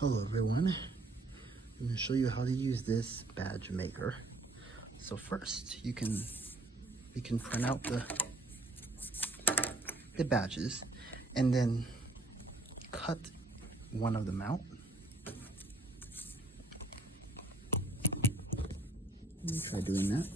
Hello everyone, I'm going to show you how to use this badge maker. So first you can print out the badges and then cut one of them out. Let me try doing that.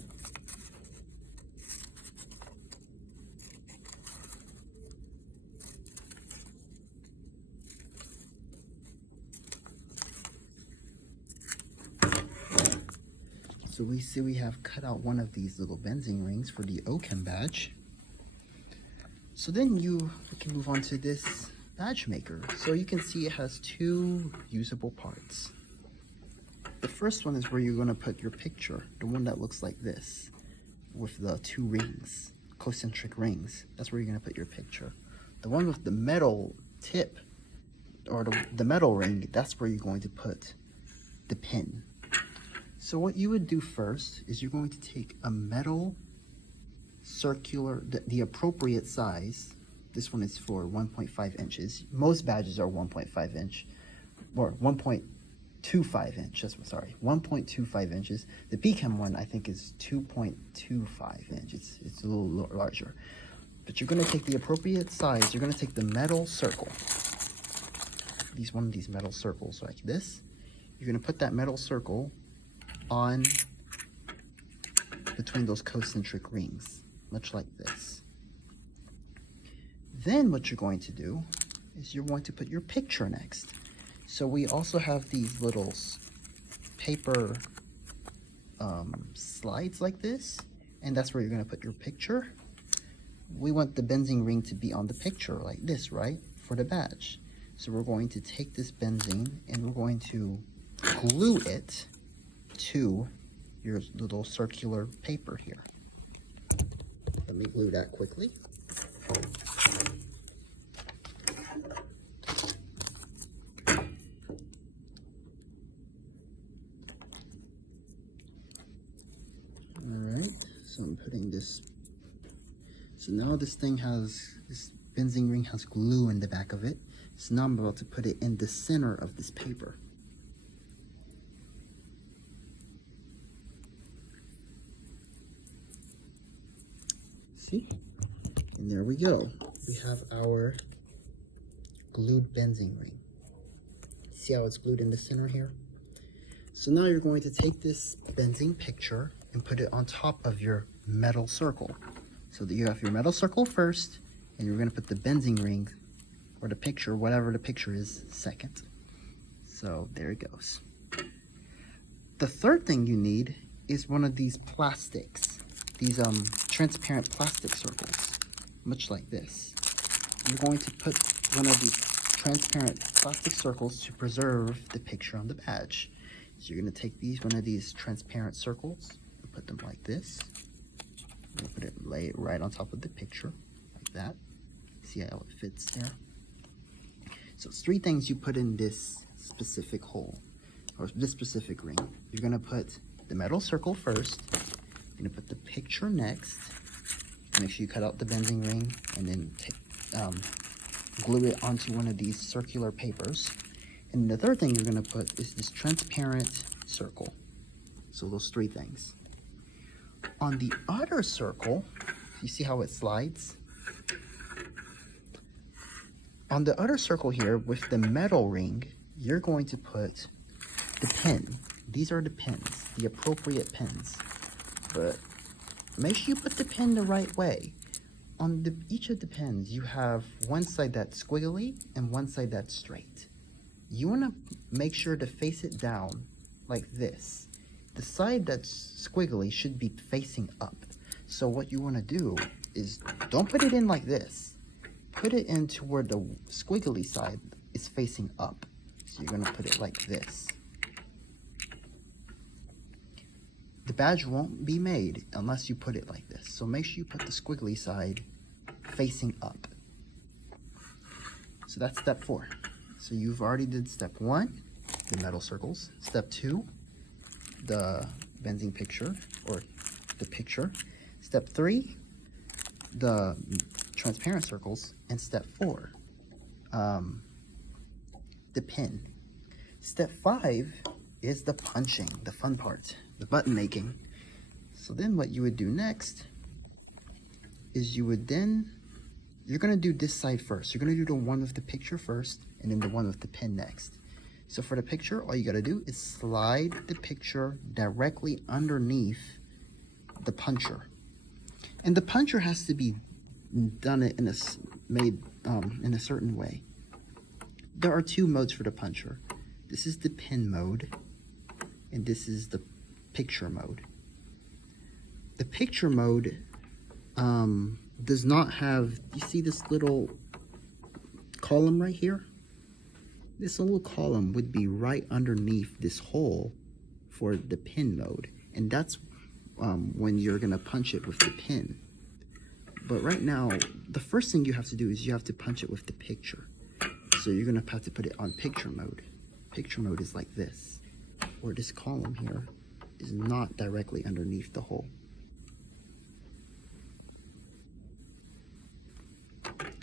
So we see we have cut out one of these little benzene rings for the OChem badge. So then we can move on to this badge maker. So you can see it has two usable parts. The first one is where you're going to put your picture, the one that looks like this, with the two rings, concentric rings. That's where you're going to put your picture. The one with the metal tip, or the metal ring, that's where you're going to put the pin. So what you would do first is you're going to take a metal circular, the appropriate size. This one is for 1.5 inches. Most badges are 1.5 inch, or 1.25 inch, 1.25 inches. The PChem one I think is 2.25 inches. It's a little larger. But you're gonna take the appropriate size. You're gonna take the metal circle. One of these metal circles like this. You're gonna put that metal circle on between those concentric rings, much like this. Then what you're going to do is you're going to put your picture next. So we also have these little paper slides like this, and that's where you're going to put your picture. We want the benzene ring to be on the picture like this, right, for the badge. So we're going to take this benzene and we're going to glue it to your little circular paper here. Let me glue that quickly. Alright, so I'm putting this. So now this benzene ring has glue in the back of it. So now I'm about to put it in the center of this paper. See? And there we go. We have our glued benzene ring. See how it's glued in the center here? So now you're going to take this benzene picture and put it on top of your metal circle. So that you have your metal circle first, and you're going to put the benzene ring, or the picture, whatever the picture is, second. So there it goes. The third thing you need is one of these plastics. These transparent plastic circles, much like this. You're going to put one of these transparent plastic circles to preserve the picture on the badge. So you're going to take one of these transparent circles and put them like this. You're going to lay it right on top of the picture, like that. See how it fits there? So it's three things you put in this specific hole, or this specific ring. You're going to put the metal circle first. You're going to put the picture next. Make sure you cut out the benzene ring and then glue it onto one of these circular papers. And the third thing you're going to put is this transparent circle. So those three things. On the other circle, you see how it slides? On the other circle here with the metal ring, you're going to put the pin. These are the pins, the appropriate pins. But make sure you put the pin the right way. On each of the pins, you have one side that's squiggly and one side that's straight. You want to make sure to face it down like this. The side that's squiggly should be facing up. So what you want to do is don't put it in like this. Put it into where the squiggly side is facing up. So you're going to put it like this. The badge won't be made unless you put it like this. So make sure you put the squiggly side facing up. So that's step 4. So you've already did step 1, the metal circles. Step 2, the benzene picture, or the picture. Step 3, the transparent circles. And step 4, the pin. Step 5 is the punching, the fun part, the button making. So then what you would do next is you're gonna do this side first. You're gonna do the one with the picture first and then the one with the pin next. So for the picture, all you gotta do is slide the picture directly underneath the puncher. And the puncher has to be done in a certain way. There are 2 modes for the puncher. This is the pin mode, and this is the picture mode. The picture mode does not have, you see this little column right here? This little column would be right underneath this hole for the pin mode, and that's when you're gonna punch it with the pin. But right now, the first thing you have to do is you have to punch it with the picture. So you're gonna have to put it on picture mode. Picture mode is like this, where this column here is not directly underneath the hole.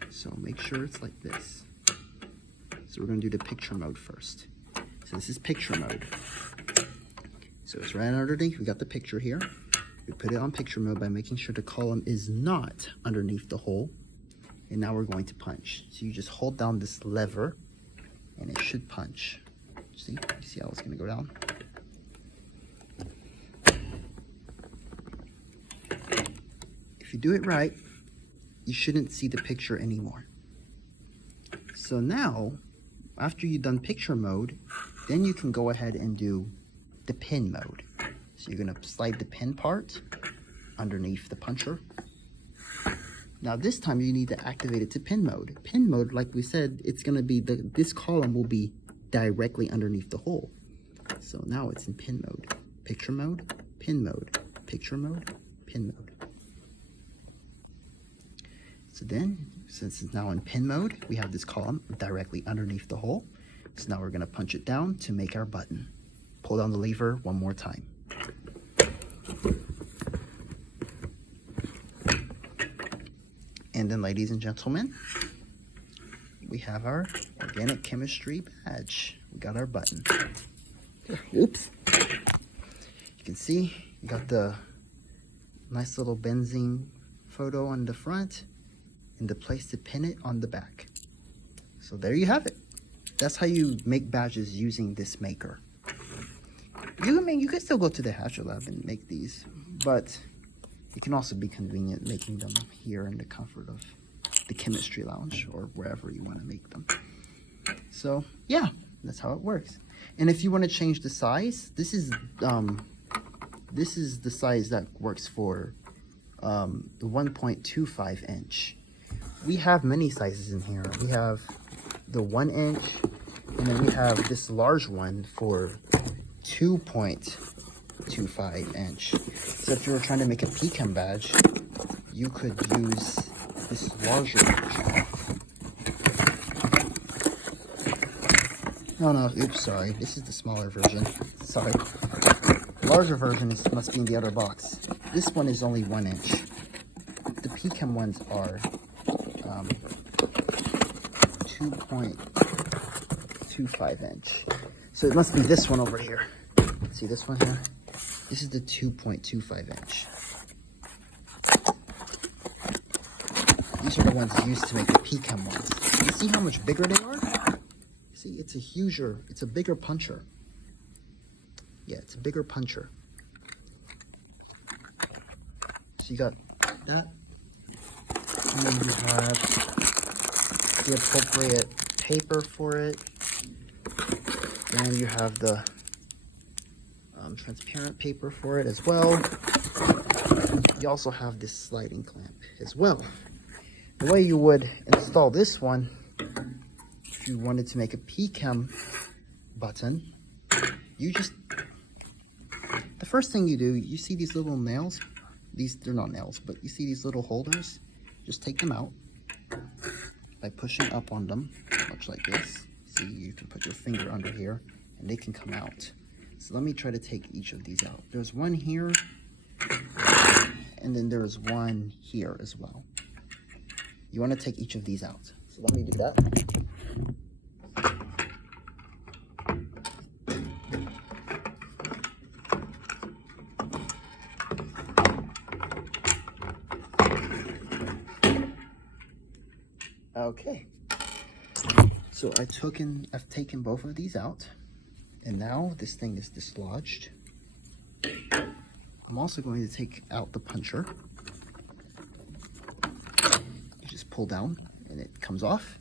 So make sure it's like this. So we're gonna do the picture mode first. So this is picture mode. So it's right underneath, we got the picture here. We put it on picture mode by making sure the column is not underneath the hole. And now we're going to punch. So you just hold down this lever and it should punch. See? You see how it's gonna go down? If you do it right, you shouldn't see the picture anymore. So now, after you've done picture mode, then you can go ahead and do the pin mode. So you're gonna slide the pin part underneath the puncher. Now this time you need to activate it to pin mode. Pin mode, like we said, it's gonna be, this column will be directly underneath the hole. So now it's in pin mode. Picture mode, pin mode, picture mode, pin mode. So then, since it's now in pin mode, we have this column directly underneath the hole. So now we're gonna punch it down to make our button. Pull down the lever one more time. And then, ladies and gentlemen, we have our organic chemistry badge. We got our button. Oops. You can see, you got the nice little benzene photo on the front and the place to pin it on the back. So there you have it. That's how you make badges using this maker. You can still go to the Hatcher Lab and make these, but it can also be convenient making them here in the comfort of the chemistry lounge or wherever you want to make them. So yeah, that's how it works. And if you want to change the size, this is the size that works for the 1.25 inch. We have many sizes in here. We have the 1 inch, and then we have this large one for 2.25 inch. So if you were trying to make a pecan badge, you could use this larger version. No, oops, sorry. This is the smaller version. Sorry. The larger version must be in the other box. This one is only 1 inch. The pecan ones are 2.25 inch. So it must be this one over here. See this one here? This is the 2.25 inch. These are the ones used to make the pecan ones. You see how much bigger they are? See, it's a bigger puncher. Yeah, it's a bigger puncher. So you got that. And then you have the appropriate paper for it. And you have the transparent paper for it as well. You also have this sliding clamp as well. The way you would install this one, if you wanted to make a pecan button, the first thing you do, you see these little nails? They're not nails, but you see these little holders? Just take them out by pushing up on them, much like this. See, you can put your finger under here and they can come out. So let me try to take each of these out. There's one here, and then there's one here as well. You want to take each of these out. So let me do that. Okay. So I've taken both of these out, and now this thing is dislodged. I'm also going to take out the puncher. You just pull down and it comes off.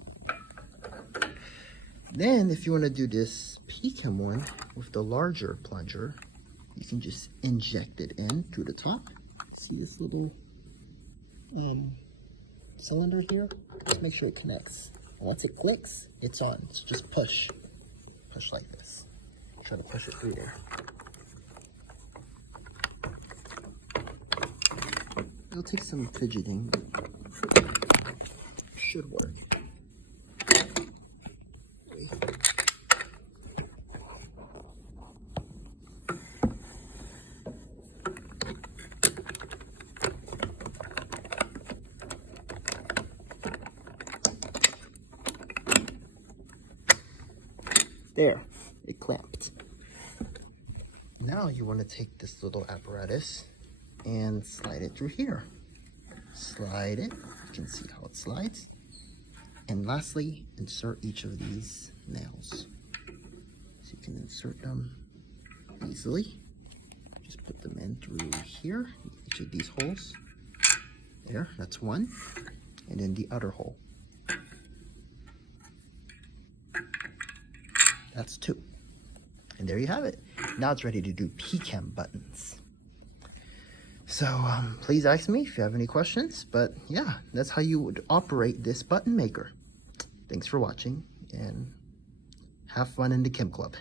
Then if you want to do this PChem one with the larger plunger, you can just inject it in through the top. See this little cylinder here? Just make sure it connects. Once it clicks, it's on. So just push like this. Try to push it through there. It'll take some fidgeting, but should work. There, it clamped. Now you want to take this little apparatus and slide it through here. Slide it, you can see how it slides. And lastly, insert each of these nails. So you can insert them easily. Just put them in through here, each of these holes. There, that's one. And then the other hole. That's two. And there you have it. Now it's ready to do PChem buttons. So please ask me if you have any questions. But yeah, that's how you would operate this button maker. Thanks for watching and have fun in the Chem Club.